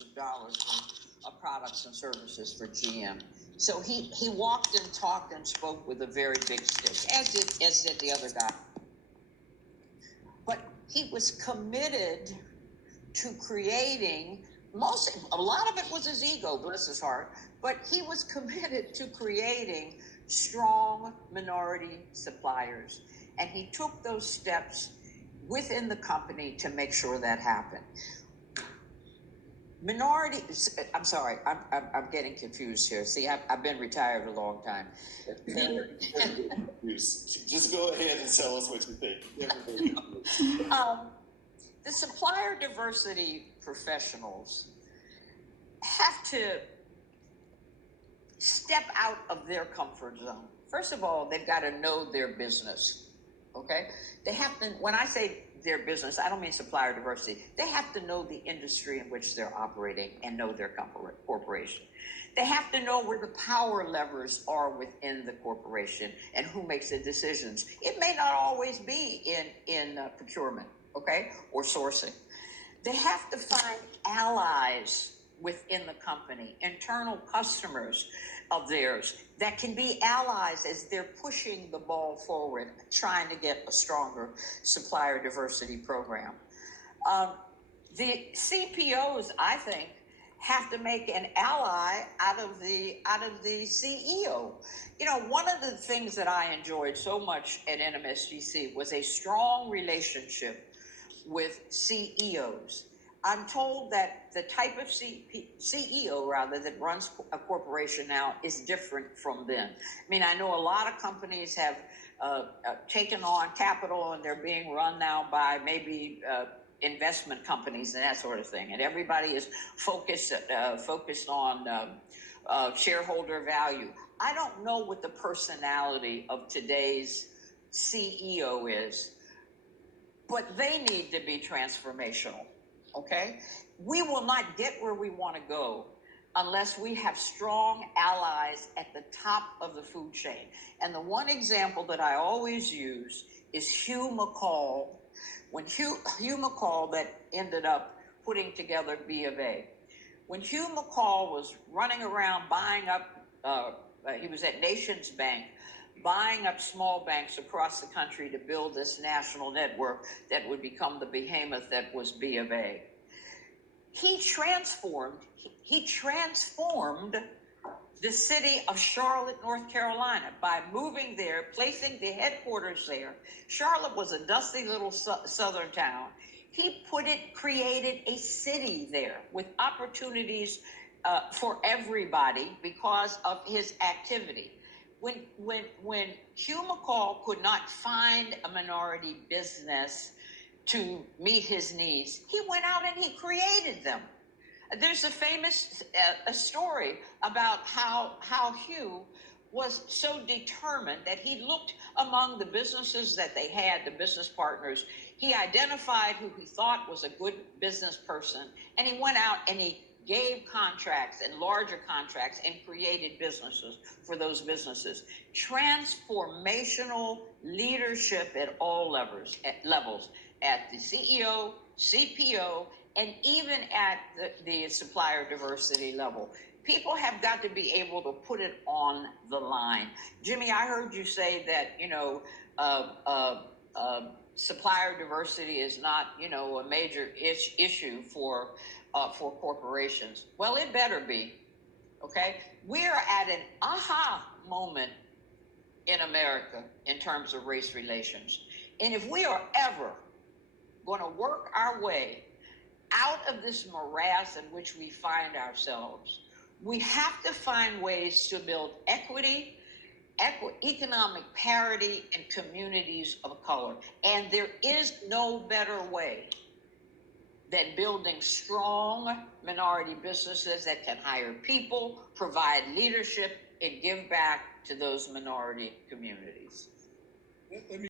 of dollars of products and services for GM. So he walked and talked and spoke with a very big stick, as did the other guy. But he was committed to creating a lot of it was his ego, bless his heart, but he was committed to creating strong minority suppliers. And he took those steps within the company to make sure that happened. I'm sorry, I'm getting confused here. See, I've been retired a long time. Just go ahead and tell us what you think. The supplier diversity professionals have to step out of their comfort zone. First of all, they've got to know their business, okay? They have to, when I say their business, I don't mean supplier diversity. They have to know the industry in which they're operating and know their corporation. They have to know where the power levers are within the corporation and who makes the decisions. It may not always be in procurement, okay, or sourcing. They have to find allies within the company, internal customers of theirs that can be allies as they're pushing the ball forward, trying to get a stronger supplier diversity program. The CPOs, I think, have to make an ally out of the CEO. You know, one of the things that I enjoyed so much at NMSGC was a strong relationship with CEOs. I'm told that the type of CEO that runs a corporation now is different from then. I mean, I know a lot of companies have taken on capital and they're being run now by maybe investment companies and that sort of thing. And everybody is focused on shareholder value. I don't know what the personality of today's CEO is, but they need to be transformational. Okay, we will not get where we want to go unless we have strong allies at the top of the food chain. And the one example that I always use is Hugh McCall. When Hugh McCall that ended up putting together B of A. When Hugh McCall was running around buying up, he was at Nations Bank, buying up small banks across the country to build this national network that would become the behemoth that was B of A. He transformed the city of Charlotte, North Carolina by moving there, placing the headquarters there. Charlotte was a dusty little southern town. He created a city there with opportunities for everybody because of his activity. When Hugh McCall could not find a minority business to meet his needs, he went out and he created them. There's a famous story about how Hugh was so determined that he looked among the businesses that they had, the business partners. He identified who he thought was a good business person, and he went out and he gave contracts and larger contracts and created businesses for those businesses. Transformational leadership at all levels, at the CEO, CPO, and even at the supplier diversity level. People have got to be able to put it on the line. Jimmy, I heard you say that, supplier diversity is not, a major issue for corporations. Well, it better be, okay? We're at an aha moment in America in terms of race relations. And if we are ever going to work our way out of this morass in which we find ourselves, we have to find ways to build equity, economic parity in communities of color. And there is no better way than building strong minority businesses that can hire people, provide leadership, and give back to those minority communities. Let me